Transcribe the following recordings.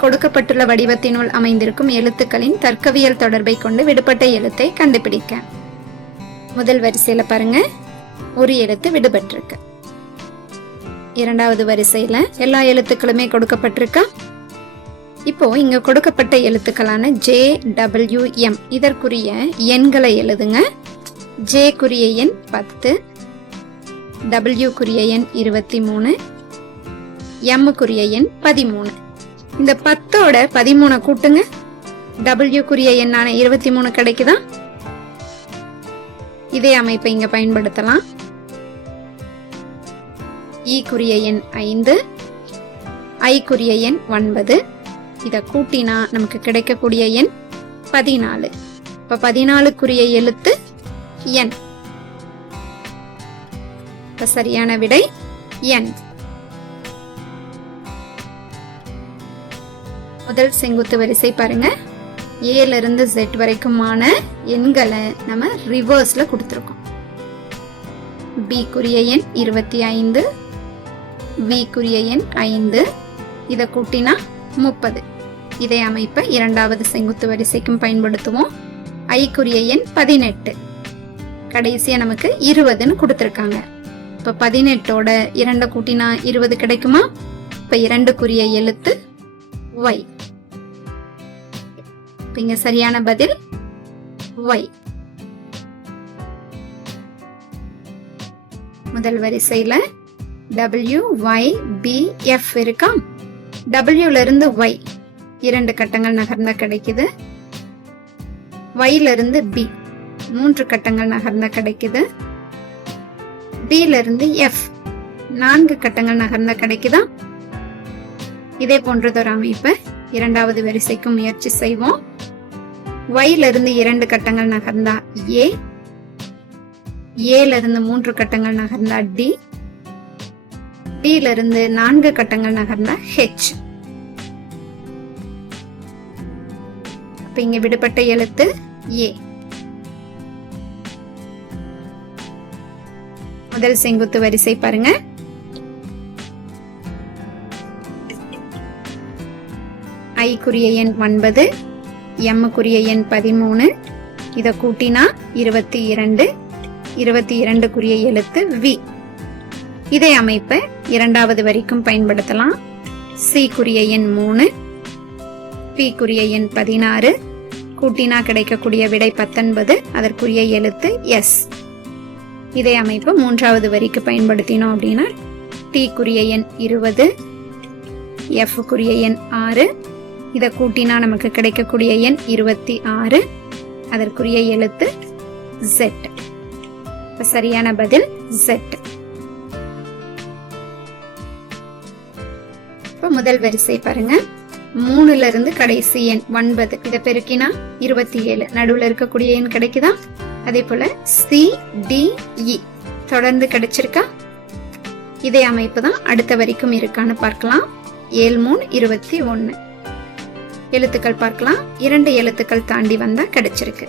கொடுக்கப்பட்டுள்ள வடிவத்தினுள் அமைந்திருக்கும் எழுத்துக்களின் தர்க்கவியல் தொடர்பை கொண்டு விடுபட்ட எழுத்தை கண்டுபிடிக்க. முதல் வரிசையில பாருங்க. ஒரு எழுத்து விடுபட்டிருக்கு. இரண்டாவது வரிசையில எல்லா எழுத்துக்களுமே கொடுக்கப்பட்டிருக்கா? இப்போ இங்க கொடுக்கப்பட்ட எழுத்துக்களான ஜே டபிள்யூ எம் இதற்குரிய எண்களை எழுதுங்க. ஜே குறிய எண் பத்து. டபிள்யூ குறிய எண் இருபத்தி மூணு. எம் எண் பதிமூணு. இந்த பத்தோட பதிமூணை கூட்டுங்க. டபிள்யூ குறிய எண்ணான இருபத்தி மூணு கிடைக்குதா? இதே அமைப்பை இங்க பயன்படுத்தலாம். E ஈ குறிய எண் ஐந்து. ஐ குறிய எண் ஒன்பது. இதை கூட்டினா நமக்கு கிடைக்கக்கூடிய எண் பதினாலு. இப்ப பதினாலுக்குரிய எழுத்து என் இப்போ சரியான விடை எண். முதல் செங்குத்து வரிசை பாருங்க. ஏல இருந்து Z வரைக்குமான எண்களை நம்ம ரிவர்ஸ்ல கொடுத்துருக்கோம். பி குறிய எண் இருபத்தி ஐந்து V குறிய எண் ஐந்து இதை கூட்டினா முப்பது. இதே அமைப்பை இரண்டாவது செங்குத்து வரிசைக்கும் பயன்படுத்துவோம். ஐ குறிய எண் பதினெட்டு. கடைசியா நமக்கு இருபதுன்னு கொடுத்துருக்காங்க. இப்ப பதினெட்டோட இரண்டை கூட்டினா இருபது கிடைக்குமா? இப்ப இரண்டுக்குரிய எழுத்து ஒய் இங்க சரியான பதில்? ஒய் முதல் வரிசையில டபிள்யூ ஒய் பி எஃப் இருக்கா? டபிள்யூல இருந்து ஒய் இரண்டு கட்டங்கள் நகர்ந்த கிடைக்குது. ஒய்ல இருந்து பி மூன்று கட்டங்கள் நகர்ந்த கிடைக்குது. பில இருந்து எஃப் நான்கு கட்டங்கள் நகர்ந்த கிடைக்குதா? இதே போன்றதொரு அமைப்பை இரண்டாவது வரிசைக்கும் முயற்சி செய்வோம். ஒயில இருந்து இரண்டு கட்டங்கள் நகர்ந்தா ஏ ஏல இருந்து மூன்று கட்டங்கள் நகர்ந்தா டி டில இருந்து நான்கு கட்டங்கள் நகர்ந்தா ஹெச் அப்ப இங்க விடுபட்ட எழுத்து ஏ முதல் செங்குத்து வரிசை பாருங்க. ஐ குறிய எண் ஒன்பது எம் குறிய எண் பதிமூணு இதை கூட்டினா இருபத்தி இரண்டு இருபத்தி இரண்டுக்குரிய எழுத்து வி இதே அமைப்பை இரண்டாவது வரிக்கும் பயன்படுத்தலாம். சி குறிய எண் மூணு பி குறிய எண் பதினாறு கூட்டினா கிடைக்கக்கூடிய விடை பத்தொன்பது அதற்குரிய எழுத்து எஸ் இதே அமைப்பு மூன்றாவது வரிக்கு பயன்படுத்தினோம் அப்படின்னா டி குறிய எண் இருபது எஃப் குறிய எண் ஆறு இதை கூட்டினா நமக்கு கிடைக்கக்கூடிய எண் இருபத்தி ஆறு. அதற்குரிய எழுத்து Z. சரியான பதில் Z. இப்போ முதல் வரிசை பாருங்க. மூணுல இருந்து கடைசி எண் ஒன்பது. இதை பெருக்கினா இருபத்தி ஏழு. நடுவுல இருக்கக்கூடிய எண் கிடைக்குதா? அதே போல சி டி இ தொடர்ந்து கிடைச்சிருக்கா? இதே அமைப்பு தான் அடுத்த வரைக்கும் இருக்கான்னு பார்க்கலாம். ஏழு மூணு இருபத்தி ஒன்று எழுத்துக்கள் பார்க்கலாம். இரண்டு எழுத்துக்கள் தாண்டி வந்தா கிடைச்சிருக்கு.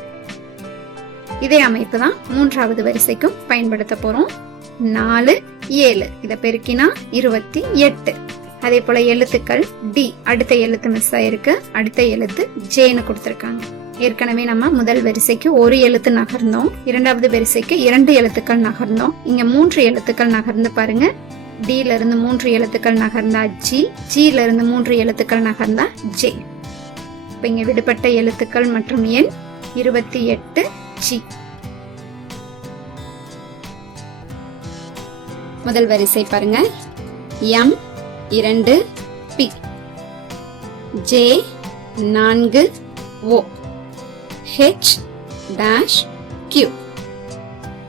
இதே அமைப்பு தான் மூன்றாவது வரிசைக்கும் பயன்படுத்த போறோம். நாலு ஏழு. இதை பெருக்கினா இருபத்தி எட்டு. அதே போல எழுத்துக்கள் டி அடுத்த எழுத்து மிஸ் ஆயிருக்கு. அடுத்த எழுத்து ஜேன்னு கொடுத்துருக்காங்க. ஏற்கனவே நம்ம முதல் வரிசைக்கு ஒரு எழுத்து நகர்ந்தோம். இரண்டாவது வரிசைக்கு இரண்டு எழுத்துக்கள் நகர்ந்தோம். இங்க மூன்று எழுத்துக்கள் நகர்ந்து பாருங்க. டில இருந்து மூன்று எழுத்துக்கள் நகர்ந்தா ஜி ஜில இருந்து மூன்று எழுத்துக்கள் நகர்ந்தா ஜே இப்போ இங்கே விடுபட்ட எழுத்துக்கள் மற்றும் எண் இருபத்தி எட்டு ஜி முதல் வரிசை பாருங்க. எம் இரண்டு பி. ஜே நான்கு ஓ. H dash Q.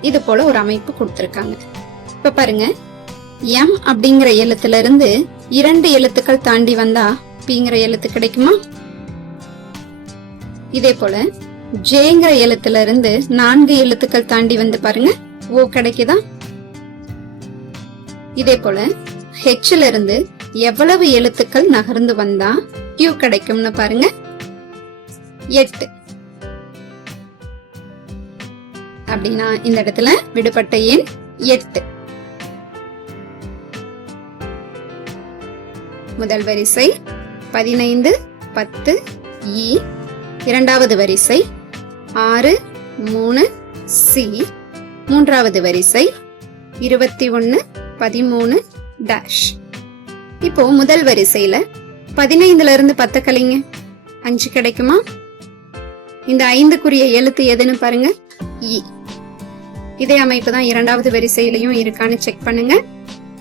இது போல ஒரு அமைப்பு கொடுத்துருக்காங்க. இப்ப பாருங்க. எம் அப்படிங்கிற எழுத்துல இருந்து இரண்டு எழுத்துக்கள் தாண்டி வந்தா பிங்கிற எழுத்து கிடைக்குமா? இதே போல ஜேங்கிற எழுத்துல இருந்து நான்கு எழுத்துக்கள் தாண்டி வந்து பாருங்க. ஓ கிடைக்குதா? இதே போல ஹெச்ல இருந்து எவ்வளவு எழுத்துக்கள் நகர்ந்து வந்தா கியூ கிடைக்கும்னு பாருங்க. எட்டு. அப்படின்னா இந்த இடத்துல விடுபட்ட எண் எட்டு. முதல் வரிசை பதினைந்து பத்து இ இரண்டாவது வரிசை. ஆறு மூணு சி. மூன்றாவது வரிசை. இருபத்தி ஒன்று பதிமூணு டேஷ். இப்போ முதல் வரிசையில பதினைந்துல இருந்து பத்த கலைங்க அஞ்சு கிடைக்குமா? இந்த ஐந்துக்குரிய எழுத்து எதுன்னு பாருங்க. இ. இதே அமைப்பு தான் இரண்டாவது வரிசையிலையும் இருக்கான்னு செக் பண்ணுங்க.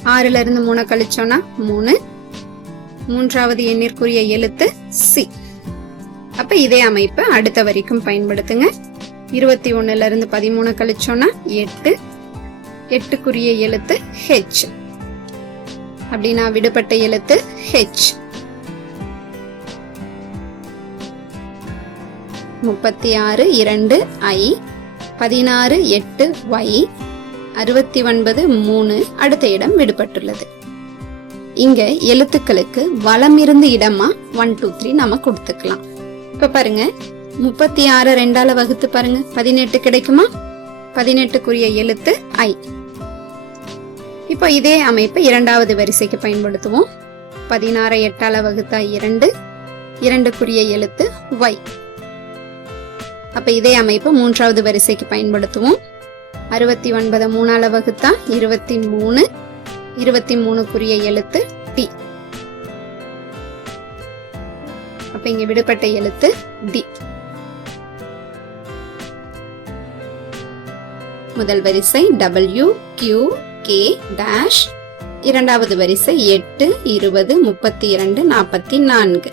ஆறுல இருந்து மூணை கழிச்சோம்னா மூணு. மூன்றாவது எண்ணிற்குரிய எழுத்து சி. அப்ப இதே அமைப்பை அடுத்த வரைக்கும் பயன்படுத்துங்க. இருபத்தி ஒண்ணுல இருந்து பதிமூணு கழிச்சோம்னா எட்டு. எட்டுக்குரிய எழுத்து ஹெச் அப்படின்னா விடுபட்ட எழுத்து ஹெச் முப்பத்தி ஆறு இரண்டு ஐ. பதினாறு எட்டு ஒய் அறுபத்தி ஒன்பது மூணு அடுத்த இடம் விடுபட்டுள்ளது. இங்க எழுத்துக்களுக்கு வலம் இருந்து இடமா ஒன் டூ த்ரீ நம்ம கொடுத்துக்கலாம். இப்ப பாருங்க. முப்பத்தி ஆறு ரெண்டால வகுத்து பாருங்க. பதினெட்டு கிடைக்குமா? பதினெட்டுக்குரிய எழுத்து ஐ இப்போ இதே அமைப்பு இரண்டாவது வரிசைக்கு பயன்படுத்துவோம். பதினாறு எட்டால வகுத்தா இரண்டு. இரண்டுக்குரிய எழுத்து ஒய் அப்ப இதே அமைப்பு மூன்றாவது வரிசைக்கு பயன்படுத்துவோம். அறுபத்தி ஒன்பது மூணால வகுத்தா இருபத்தி மூணு. இருபத்தி மூணுக்குரிய எழுத்து டி அப்ப இங்க விடுபட்ட எழுத்து டி. முதல் வரிசை டபிள்யூ கியூ கே டேஷ் இரண்டாவது வரிசை எட்டு இருபது முப்பத்தி இரண்டு நாற்பத்தி நான்கு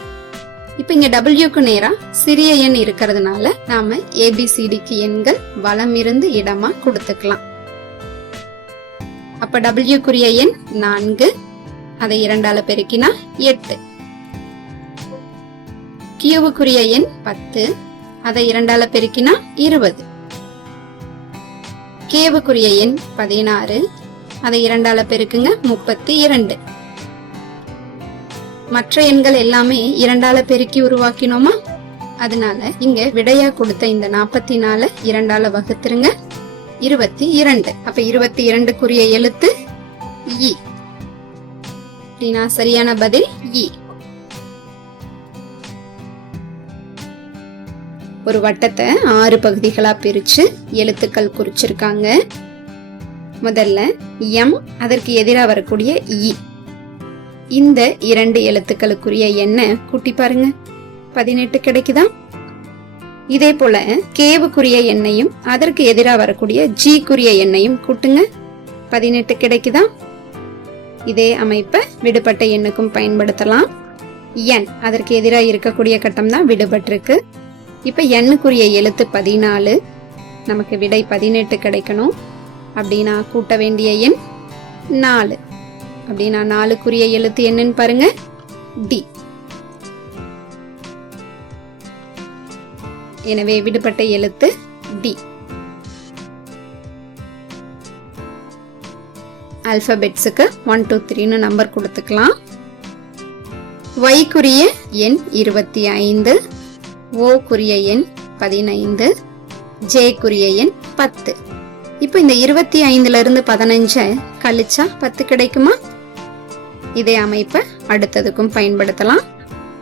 இப்போ இங்கே டபிள்யூக்கு நேராக சிறிய எண் இருக்கிறதுனால நாம் ஏபிசிடிக்கு எண்கள் வளம் இருந்து இடமா கொடுத்துக்கலாம். அப்போ டபிள்யூக்குரிய எண் நான்கு. அதை இரண்டால பெருக்கினா எட்டு. கியூவுக்குரிய எண் பத்து. அதை இரண்டால பெருக்கினா இருபது. கேவுக்குரிய எண் பதினாறு. அதை இரண்டால பெருக்குங்க முப்பத்தி இரண்டு மற்ற எண்கள் எல்லாமே இரண்டால பெருக்கி உருவாக்கினோமா? அதனால இங்க விடையா கொடுத்த இந்த நாற்பத்தி நாலு இரண்டால வகுத்துருங்க. இருபத்தி இரண்டு அப்ப இருபத்தி இரண்டுக்குரிய எழுத்து இ. அப்படின்னா சரியான பதில் இ. ஒரு வட்டத்தை ஆறு பகுதிகளாக பிரித்து எழுத்துக்கள் குறிச்சிருக்காங்க. முதல்ல எம் அதற்கு எதிராக வரக்கூடிய இ இந்த இரண்டு எழுத்துக்களுக்குரிய எண்ணை கூட்டி பாருங்க. பதினெட்டு கிடைக்குதா? இதே போல கேவுக்குரிய எண்ணையும் அதற்கு எதிராக வரக்கூடிய ஜிக்குரிய எண்ணையும் கூட்டுங்க. பதினெட்டு கிடைக்குதா? இதே அமைப்பை விடுபட்ட எண்ணுக்கும் பயன்படுத்தலாம். எண் அதற்கு எதிராக இருக்கக்கூடிய கட்டம் தான் விடுபட்டிருக்கு. இப்போ எண்ணுக்குரிய எழுத்து பதினாலு. நமக்கு விடை பதினெட்டு கிடைக்கணும். அப்படின்னா கூட்ட வேண்டிய எண் நாலு. அப்படின்னா நாலுக்குரிய எழுத்து என்னன்னு பாருங்க. டி. எனவே விடுபட்ட எழுத்து டி. அல்பபெட்ஸுக்கு ஒன் டூ த்ரீன்னு நம்பர் கொடுத்துக்கலாம். வைக்குரிய எண் இருபத்தி ஐந்து. ஓ குறிய எண் பதினைந்து ஜேக்குரிய எண் பத்து. இப்போ இந்த இருபத்தி ஐந்துல இருந்து பதினஞ்சை கழிச்சா பத்து கிடைக்குமா? இதே அமைப்பை அடுத்ததுக்கும் பயன்படுத்தலாம்.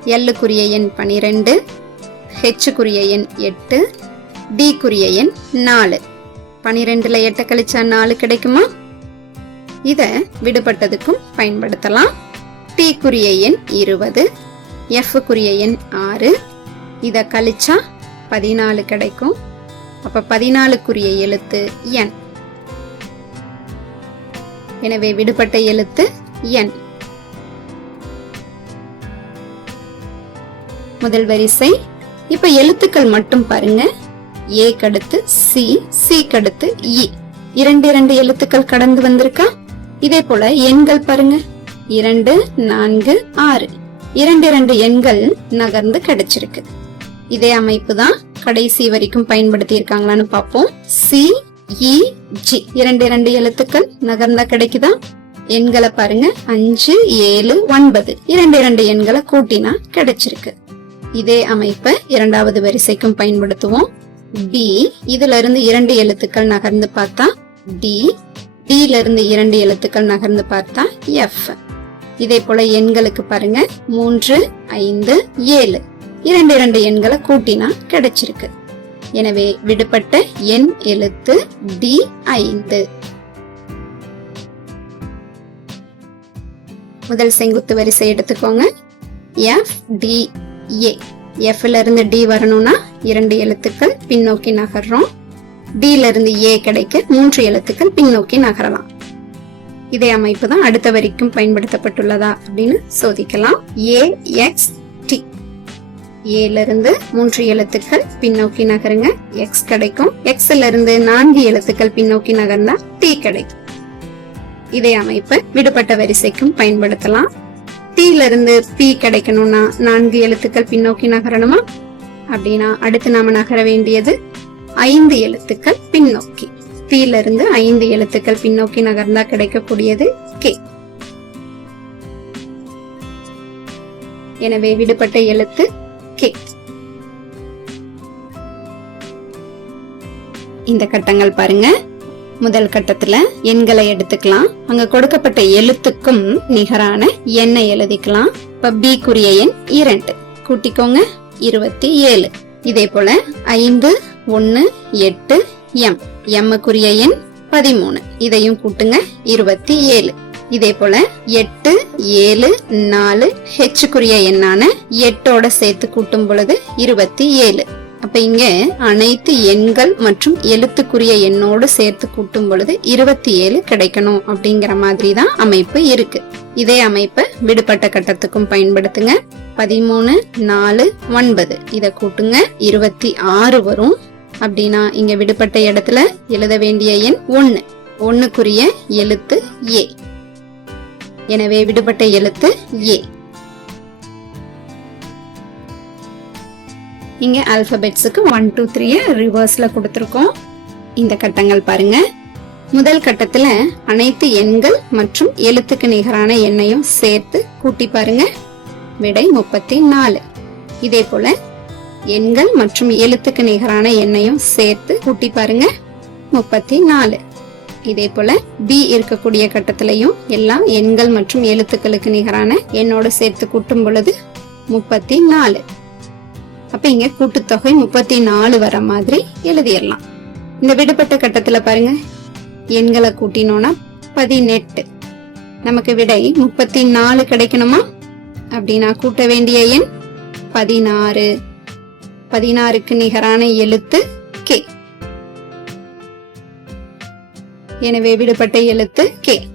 எல்லுக்குரிய எண் பனிரெண்டு ஹெச்சுக்குரிய எண் எட்டு டிக்குரிய எண் நாலு. பனிரெண்டுல எட்டை கழிச்சா நாலு கிடைக்குமா? இதை விடுபட்டதுக்கும் பயன்படுத்தலாம். டீக்குரிய எண் இருபது எஃப்க்குரிய எண் ஆறு இதை கழிச்சா பதினாலு கிடைக்கும். அப்ப பதினாலுக்குரிய எழுத்து என் எனவே விடுபட்ட எழுத்து என் முதல் வரிசை இப்ப எழுத்துக்கள் மட்டும் பாருங்க. ஏ கடுத்து சி சி கடுத்து இ. இரண்டு இரண்டு எழுத்துக்கள் கடந்து வந்திருக்கா? இதே போல எண்கள் பாருங்க. இரண்டு நான்கு ஆறு. இரண்டு இரண்டு எண்கள் நகர்ந்து கிடைச்சிருக்கு. இதே அமைப்பு தான் கடைசி வரைக்கும் பயன்படுத்தி இருக்காங்களான்னு பார்ப்போம். சி இ ஜி இரண்டு இரண்டு எழுத்துக்கள் நகர்ந்தா கிடைக்குதா? எண்களை பாருங்க. அஞ்சு ஏழு ஒன்பது. இரண்டு இரண்டு எண்களை கூட்டினா கிடைச்சிருக்கு. இதே அமைப்பை இரண்டாவது வரிசைக்கும் பயன்படுத்துவோம். பி இதுல இருந்து இரண்டு எழுத்துக்கள் நகர்ந்து பார்த்தா டி டில இருந்து இரண்டு எழுத்துக்கள் நகர்ந்து பார்த்தா எஃப் இதே போல எண்களுக்கு பாருங்க. மூன்று ஐந்து ஏழு. இரண்டு இரண்டு எண்களை கூட்டினா கிடைச்சிருக்கு. எனவே விடுபட்ட எண் எழுத்து டி ஐந்து. முதல் செங்குத்து வரிசை எடுத்துக்கோங்க. எஃப் டி ஏ எஃப்ல இருந்து டி வரணும்னா இரண்டு எழுத்துக்கள் பின்னோக்கி நகர்றோம். டில இருந்து ஏ கிடைக்க மூன்று எழுத்துக்கள் பின்னோக்கி நகரலாம். இதே அமைப்பு தான் அடுத்த வரைக்கும் பயன்படுத்தப்பட்டுள்ளதா அப்படின்னு சோதிக்கலாம். ஏ எக்ஸ் ஏல இருந்து மூன்று எழுத்துக்கள் பின்னோக்கி நகருங்க. எக்ஸ் கிடைக்கும். எக்ஸ்ல இருந்து நான்கு எழுத்துக்கள் பின்னோக்கி நகர்ந்தா டி கிடைக்கும். இதே அமைப்பு விடுபட்ட வரிசைக்கும் பயன்படுத்தலாம். டீல இருந்து பி கிடைக்கணும்னா நான்கு எழுத்துக்கள் பின்னோக்கி நகரணுமா? அப்படின்னா அடுத்து நாம நகர வேண்டியது ஐந்து எழுத்துக்கள் பின்னோக்கி. பீல இருந்து ஐந்து எழுத்துக்கள் பின்னோக்கி நகர்ந்தா கிடைக்கக்கூடியது கே எனவே விடுபட்ட எழுத்து கே இந்த கட்டங்கள் பாருங்க. முதல் கட்டத்துல எண்களை எடுத்துக்கலாம். அங்க கொடுக்கப்பட்ட எழுத்துக்கும் நிகரான எண்ணை எழுதிக்கலாம். இப்ப பி குறிய எண் இரண்டு. கூட்டிக்கோங்க. இருபத்தி ஏழு. இதே போல ஐந்து ஒன்னு எட்டு எம் எம்முக்குரிய எண் பதிமூணு. இதையும் கூட்டுங்க. இருபத்தி ஏழு. இதே போல எட்டு ஏழு நாலு ஹெச்சுக்குரிய எண்ணான எட்டோட சேர்த்து கூட்டும் பொழுது இருபத்தி ஏழு. அப்ப இங்க அனைத்து எண்கள் மற்றும் எழுத்துக்குரிய எண்ணோடு சேர்த்து கூட்டும் பொழுது இருபத்தி ஏழு கிடைக்கணும் அப்படிங்கிற மாதிரி தான் அமைப்பு இருக்கு. இதே அமைப்பை விடுபட்ட கட்டத்துக்கும் பயன்படுத்துங்க. பதிமூணு நாலு ஒன்பது. இதை கூட்டுங்க. இருபத்தி ஆறு வரும். அப்படின்னா இங்க விடுபட்ட இடத்துல எழுத வேண்டிய எண் ஒன்னு. ஒன்னுக்குரிய எழுத்து ஏ. எனவே விடுபட்ட எழுத்து ஏ. இங்க ஆல்பபெட்ஸுக்கு ஒன் டூ த்ரீ ரிவர்ஸில் கொடுத்துருக்கோம். இந்த கட்டங்கள் பாருங்க. முதல் கட்டத்தில் அனைத்து எண்கள் மற்றும் எழுத்துக்கு நிகரான எண்ணையும் சேர்த்து கூட்டி பாருங்க. விடை முப்பத்தி நாலு. இதே போல எண்கள் மற்றும் எழுத்துக்கு நிகரான எண்ணையும் சேர்த்து கூட்டி பாருங்க. முப்பத்தி நாலு. இதே போல பி இருக்கக்கூடிய கட்டத்திலையும் எல்லாம் எண்கள் மற்றும் எழுத்துக்களுக்கு நிகரான எண்ணோடு சேர்த்து கூட்டும் பொழுது முப்பத்தி நாலு அப்ப இங்க கூட்டுத்தொகை முப்பத்தி நாலு வர மாதிரி எழுதிடலாம். இந்த விடுபட்ட கட்டத்துல பாருங்க. எண்களை கூட்டினோம்னா பதினெட்டு. நமக்கு விடை முப்பத்தி நாலு கிடைக்கணுமா? அப்படின்னா கூட்ட வேண்டிய எண் பதினாறு. பதினாறுக்கு நிகரான எழுத்து எனவே விடுபட்ட எழுத்து கே.